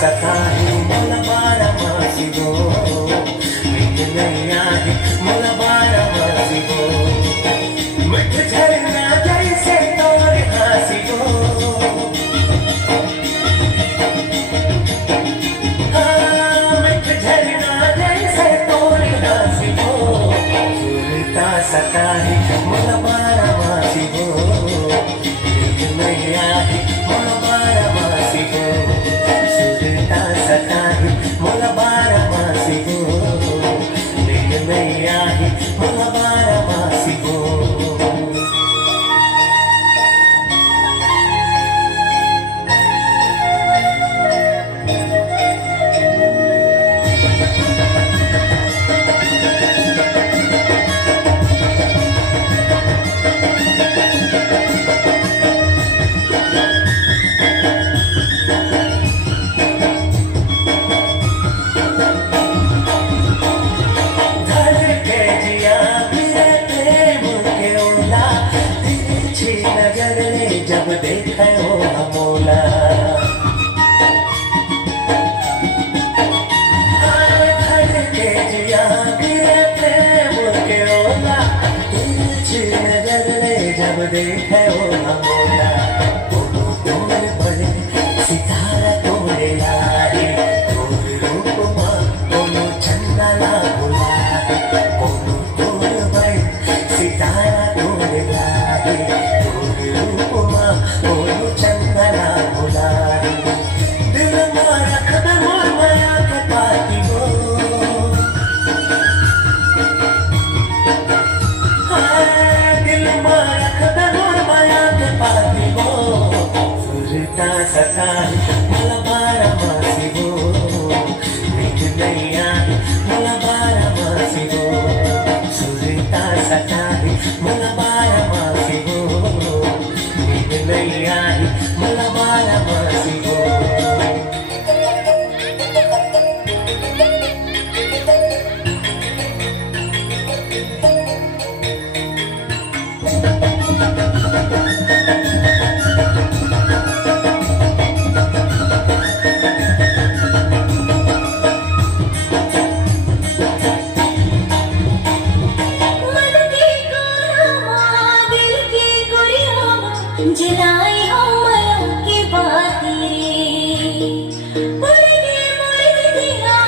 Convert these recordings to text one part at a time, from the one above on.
सताही मला बारामासी गो नींद नहीं आही मला बारामासी गो मिठ झरना जैसे तोरे हंसी गो हाँ मिठ झरना जैसे तोरे हंसी गो सुरता सताही मला बारामासी गो नींद नहीं आही मला बारामासी गो सुरता सताही मला बारामासी गो नींद नहीं आही मला बारामासी गो जब देखो हमोला धड़के जिया गिरे प्रेम के ओला तिरछी नजर ले जब देखो हमोला दोनों तोड़ बड़े सितारा तोड़े लाए तोड़ रूप माँ दोनों चंदा ला बुलाए दोनों तोड़ बड़े सितारा तोड़े लाए बोलो चंदना बुलाए दिल मारा खबर मोर माया के पाती गो दिल मारा खबर मोर माया के पाती गो सुरता सताही मला बारामासी गो नींद नहीं आही मला बारामासी गो सुरता सताही मला बारामासी गो नहीं आई मला बारामासी गो जलाई हो मयों की बाती रे मुर्गे दिया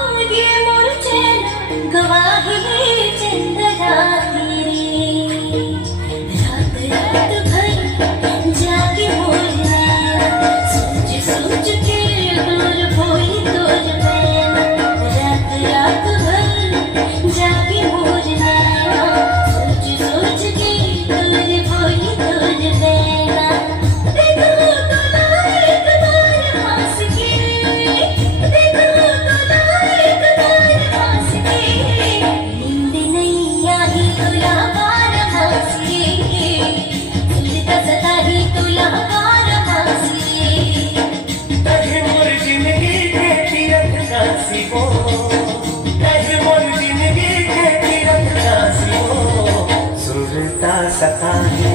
मुर्गे मुरझेना गवाही जिंदगाती रे रात रात भर जागे बोलना सोच सोच के दूर बोई तोर मैना रात रात भर जागे बोलना सोच सोच के दूर बोई तोर मैना देखो तो ना एक बार हंस के देखो तो ना एक बार हंस के नींद नहीं आई तुला बारामासी सुरता सताही तुला बारामासी कहीं मोर जिंदगी के तीरथ काशी गो कहीं मोर जिंदगी के तीरथ काशी गो सुरता सताही